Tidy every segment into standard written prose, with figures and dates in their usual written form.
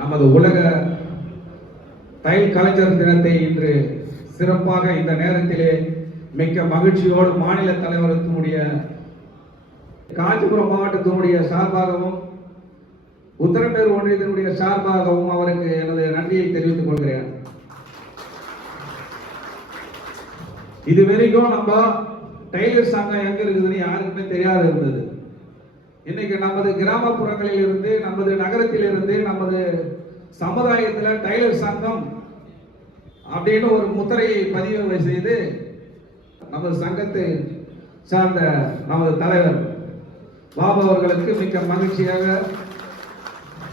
நமது உலக தையல் கலைஞர் தினத்தை இன்று சிறப்பாக இந்த நேரத்திலே மிக்க மகிழ்ச்சியோடு மாநில தலைவர்களுடைய காஞ்சிபுரம் மாவட்டத்தினுடைய சார்பாகவும் உத்தரமேரூர் ஒன்றியத்தினுடைய சார்பாகவும் அவருக்கு எனது நன்றியை தெரிவித்துக் கொள்கிறேன். இது வரைக்கும் நம்ம டெய்லர் சங்கம் எங்க இருக்குதுன்னு யாருக்குமே தெரியாது இருந்தது. இன்னைக்கு நமது கிராமப்புறங்களில் இருந்து நமது நகரத்தில் இருந்து நமது சமுதாயத்தில் டெய்லர் சங்கம் அப்படின்னு ஒரு முத்திரையை பதிவு செய்து நமது சங்கத்தை சார்ந்த நமது தலைவர் பாபு அவர்களுக்கு மிக்க மகிழ்ச்சியாக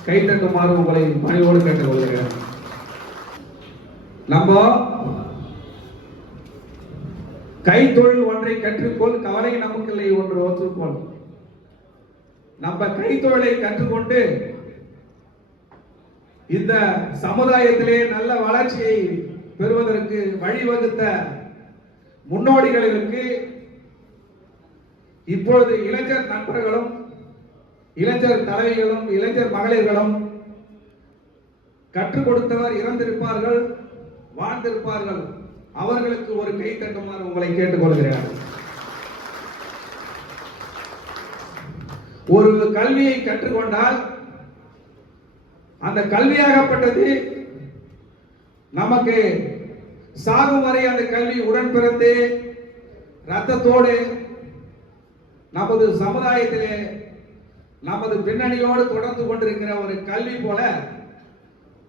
கைத்தட்டுமாறு உங்களை பணிவோடு கேட்டுக்கொள்கிறேன். நம்ம கைத்தொழில் ஒன்றை கற்றுக்கொள், கவலை நமக்கில்லை ஒன்று ஒற்றுக்கொள். நம்ம கைத்தொழிலை கற்றுக்கொண்டு இந்த சமுதாயத்திலே நல்ல வளர்ச்சியை பெறுவதற்கு வழிவகுத்த முன்னோடிகளுக்கு இப்பொழுது இளைஞர் நண்பர்களும் இளைஞர் தலைவிகளும் இளைஞர் மகளிர்களும் கற்றுக் கொடுத்தவர் இறந்திருப்பார்கள், வாழ்ந்திருப்பார்கள். அவர்களுக்கு ஒரு கை தட்டுமாறு உங்களை கேட்டுக்கொள்கிறேன். ஒரு கல்வியை கற்றுக்கொண்டால் அந்த கல்வியாகப்பட்டது நமக்கு சாகும் வரை அந்த கல்வி உடன் பிறந்து ரத்தத்தோடு நமது சமுதாயத்திலே நமது பின்னணியோடு தொடர்ந்து கொண்டிருக்கிற ஒரு கல்வி போல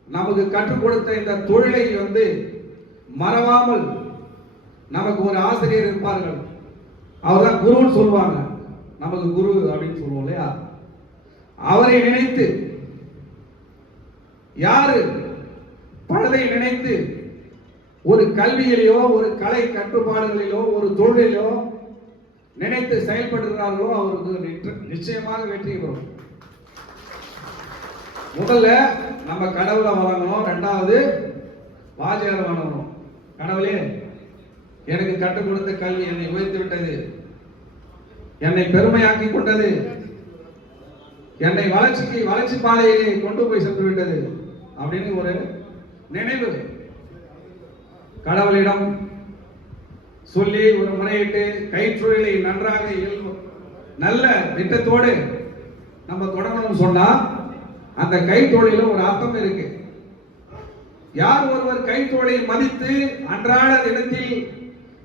நமக்கு கற்றுக் கொடுத்த இந்த தொழிலை மறவாமல் நமக்கு ஒரு ஆசிரியர் இருப்பார்கள். அவர்தான் குருன்னு சொல்லுவாங்க. நமக்கு குரு அப்படின்னு சொல்லுவோம் இல்லையா? அவரை நினைத்து யாரு பலதை நினைத்து ஒரு கல்வியிலோ ஒரு கலை கட்டுப்பாடுகளிலோ ஒரு தொழிலிலோ நினைத்து செயல்படுகிறார்களோ அவருக்கு நிச்சயமாக வெற்றி பெறும். முதல்ல நம்ம கடவுளை வணங்கணும், ரெண்டாவது வாஜியாரை வணங்கணும். கடவுளே, எனக்கு கற்றுக் கொடுத்த கல்வி என்னை உயர்த்தி விட்டது, என்னை பெருமையாக்கி கொண்டது, என்னை வளர்ச்சி பாதையிலே கொண்டு போய் சென்று விட்டது அப்படின்னு ஒரு நினைவு கடவுளிடம் சொல்லி ஒரு முறையிட்டு கைத்தொழிலை நன்றாக நல்ல திட்டத்தோடு நம்ம தொடங்கணும் சொன்னா அந்த கைத்தொழில ஒரு அர்த்தம் இருக்கு. யார் ஒருவர் கைத்தொழிலை மதித்து அன்றாட தினத்தில்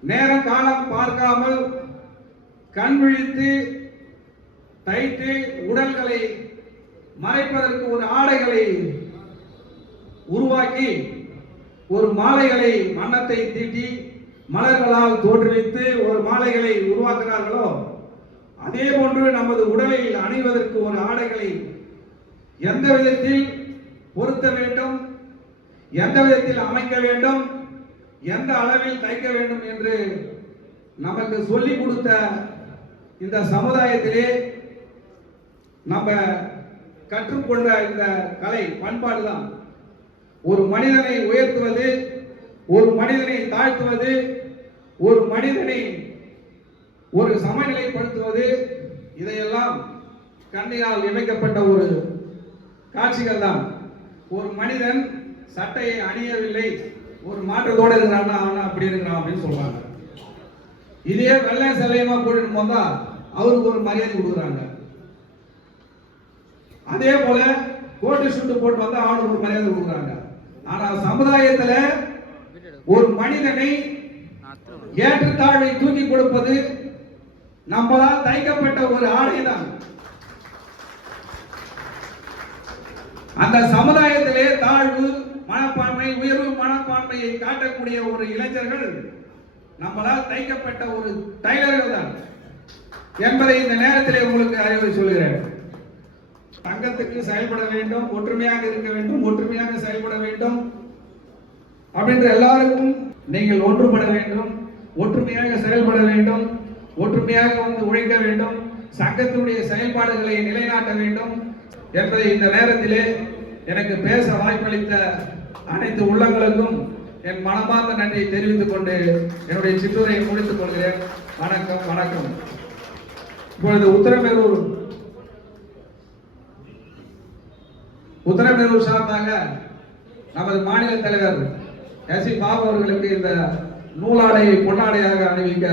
நேரம் காலம் பார்க்காமல் கண் விழித்து தைத்து உடல்களை மறைப்பதற்கு ஒரு ஆடைகளை உருவாக்கி ஒரு மாலைகளை வண்ணத்தை தீட்டி மலர்களால் தோற்றுவித்து ஒரு மாலைகளை உருவாக்குகிறார்களோ அதே போன்று நமது உடலில் அணிவதற்கு ஒரு ஆடைகளை எந்த விதத்தில் பொருத்த வேண்டும், எந்த விதத்தில் அமைக்க வேண்டும், எந்த அளவில் தைக்க வேண்டும் என்று நமக்கு சொல்லிக் கொடுத்த இந்த சமுதாயத்திலே நம்ம கற்றுக்கொண்ட இந்த கலை பண்பாடு தான் ஒரு மனிதனை உயர்த்துவது, ஒரு மனிதனை தாழ்த்துவது, ஒரு மனிதனை ஒரு சமநிலைப்படுத்துவது. இதையெல்லாம் கண்ணினால் இமைக்கப்பட்ட ஒரு காட்சிகள் தான். ஒரு மனிதன் சட்டையை அணியவில்லை, ஒரு மாற்றத்தோடு இருக்கிறான்னா அவனா அப்படி இருக்கிறான் அப்படின்னு சொல்றாங்க. இதே வெள்ளை செல்லையமா போட்டு வந்தா அவருக்கு ஒரு மரியாதை கொடுக்குறாங்க. அதே போல கோட்டு சுட்டு போட்டு வந்தா அவனுக்கு ஒரு மரியாதை கொடுக்குறாங்க. ஆனா சமுதாயத்துல ஒரு மனிதனை ஏற்றத்தாழ்வை தூக்கி கொடுப்பது நம்மளால் தைக்கப்பட்ட ஒரு ஆடைதான். அந்த சமுதாயத்திலே தாழ்வு மனப்பான்மை உயர்வு மனப்பான்மையை காட்டக்கூடிய ஒரு இளைஞர்கள் நம்மளால் தைக்கப்பட்ட ஒரு டைலர்கள் தான் என்பதை இந்த நேரத்திலே உங்களுக்கு அறிவுரை சொல்கிறேன். சங்கத்துக்கு செயல்பட வேண்டும், ஒற்றுமையாக இருக்க வேண்டும், ஒற்றுமையாக செயல்பட வேண்டும் அப்படின்ற எல்லாருக்கும் நீங்கள் ஒன்றுபட வேண்டும், ஒற்றுமையாக செயல்பட வேண்டும், ஒற்றுமையாக உழைக்க வேண்டும், சங்கத்தினுடைய செயல்பாடுகளை நிலைநாட்ட வேண்டும் என்பதை இந்த நேரத்திலே எனக்கு பேச வாய்ப்பளித்த அனைத்து உள்ளங்களுக்கும் என் மனமார்ந்த நன்றியை தெரிவித்துக் கொண்டு என்னுடைய சிற்றுரையை முடித்துக் கொள்கிறேன். வணக்கம் வணக்கம். இப்பொழுது உத்தரமேரூர் உத்தரமேரூர் சார்பாக நமது மாநில தலைவர் எஸ்.சி. பாபு அவர்களுக்கு இந்த நூலாடையை பொன்னாடையாக அணிவிக்க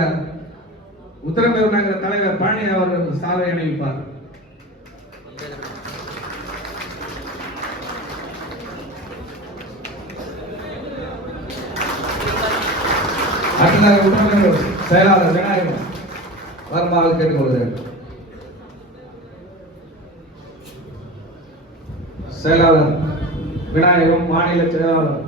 உத்தரமேரூர் நகர தலைவர் பழனி அவர்கள் சாலை அணிவிப்பார். அடுத்ததாக உத்தரமேரூர் செயலாளர் விநாயகம் வருமாறு கேட்டுக்கொள்கிறேன். செயலாளர் விநாயகம், மாநில செயலாளர்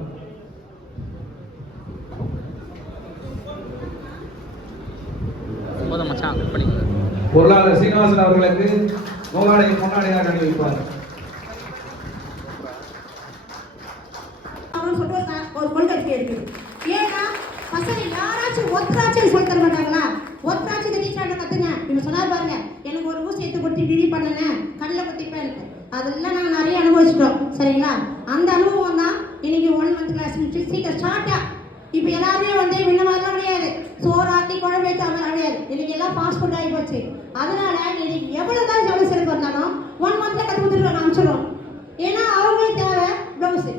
பொருளாளர் சீனிவாசன் அவர்களுக்கு நூலாடை பொன்னாடையாக அணிவிப்பார். ஒரு கொள்கை இருக்கு. ஏன்னா பசங்க யாராச்சும் ஒத்தராட்சி சொல்லி தர மாட்டாங்களா? ஒத்தராட்சி டீச்சர் கத்துங்க. இவங்க சொன்னா பாருங்க, எனக்கு ஒரு ஊசி எடுத்து கொட்டி டிடி பண்ணேன், கல்ல குத்திப்பேன். அதெல்லாம் நாங்கள் நிறைய அனுபவிச்சிட்டோம். சரிங்களா? அந்த அனுபவம் தான் இன்னைக்கு 1 month கிளாஸ் சீக்கிரம் ஸ்டார்ட்டா. இப்போ எல்லாருமே வந்து முன்ன மாதிரிலாம் கிடையாது, சோறாக்கி குழம்பு வைத்து கிடையாது. இன்னைக்கு எல்லாம் பாஸ்போர்ட் ஆகி போச்சு. அதனால இன்னைக்கு எவ்வளவுதான் ஜவுளி சிறப்பு வந்தாலும் 1 month கற்று கொடுத்துட்டு அனுப்பிச்சிடுறோம். ஏன்னா அவங்களுக்கு தேவை பிளவுஸ்,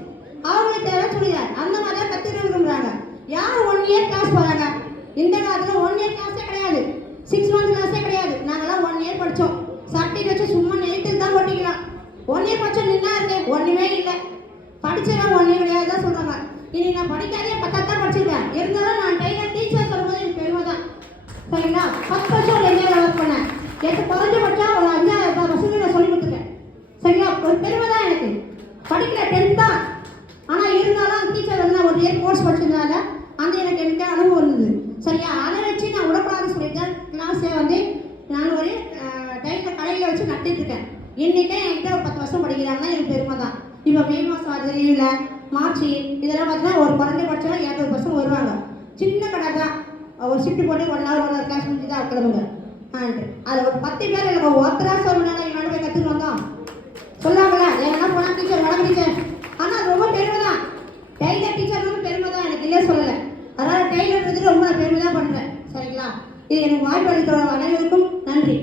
அவங்களுக்கு தேவை சுடிதார், அந்த மாதிரி கத்துட்டு இருக்கிறாங்க. யாரும் 1 year கிளாஸ் போறாங்க? இந்த காலத்துல 1 year கிளாஸே கிடையாது, 6 month கிளாஸே கிடையாது. நாங்கெல்லாம் 1 year படிச்சோம். சர்டிஃபிகேட் வச்சு சும்மா நெய்த்து தான் ஓட்டிக்கலாம். 1 year படிச்சோம் நின்னா இருக்கு, ஒண்ணுமே இல்லை. படிச்செல்லாம் 1 year கிடையாது தான் சொல்றாங்க. இனி நான் படிக்காதே 10 தான் படிச்சிருக்கேன். இருந்தாலும் நான் டைலர் டீச்சர் சொல்லும்போது எனக்கு பெருமை தான். சரிங்களா? 10 வருஷம் எங்கேயாவது ஒர்க் பண்ணேன். எனக்கு குறைஞ்சபட்சம் ஒரு 5,000 வருஷத்துக்கு நான் சொல்லி கொடுத்துருக்கேன். சரிங்களா? ஒரு பெருமை தான் எனக்கு. படிக்கல 10th தான், ஆனா இருந்தாலும் டீச்சர் வந்து நான் 1 year கோர்ஸ் படிச்சதுனால அந்த எனக்கு அனுபவம் இருந்தது. சரியா? அதை வச்சு நான் விடக்கூடாதுன்னு சொல்லிட்டு கிளாஸே வந்து நான் ஒரு டைலர் கடையில் வச்சு நட்டுட்டு இருக்கேன். இன்னைக்கே என்கிட்ட ஒரு 10 வருஷம் படிக்கிறாங்கன்னா எனக்கு பெருமை தான். இப்போ மே மாதம் வருது, லீவில் மார்ச் இதெல்லாம் பார்த்தீங்கன்னா ஒரு குறைஞ்சபட்சம் 200% வருவாங்க. சின்ன கடை தான், ஒரு ஷிஃப்ட் போட்டு 1 hour 1 hour கிளாஸ் முடிஞ்சு தான் கிளம்புங்க. அதில் ஒரு 10 பேர் எனக்கு ஒருத்தரா சொல்லணும் என்னோட போய் கற்றுட்டு வந்தோம் சொல்லாங்களா? ஏன்னா போனால் டீச்சர் வளர்ந்து டீச்சர். ஆனால் அது ரொம்ப பெருமை தான். டைலர் டீச்சர் ரொம்ப பெருமை தான், எனக்கு இல்லையே சொல்லலை. அதனால் டெய்லர் வந்துட்டு ரொம்ப நான் பெருமை தான் பண்ணுறேன். சரிங்களா? இது எனக்கு வாய்ப்பு அளித்த அனைவருக்கும் நன்றி.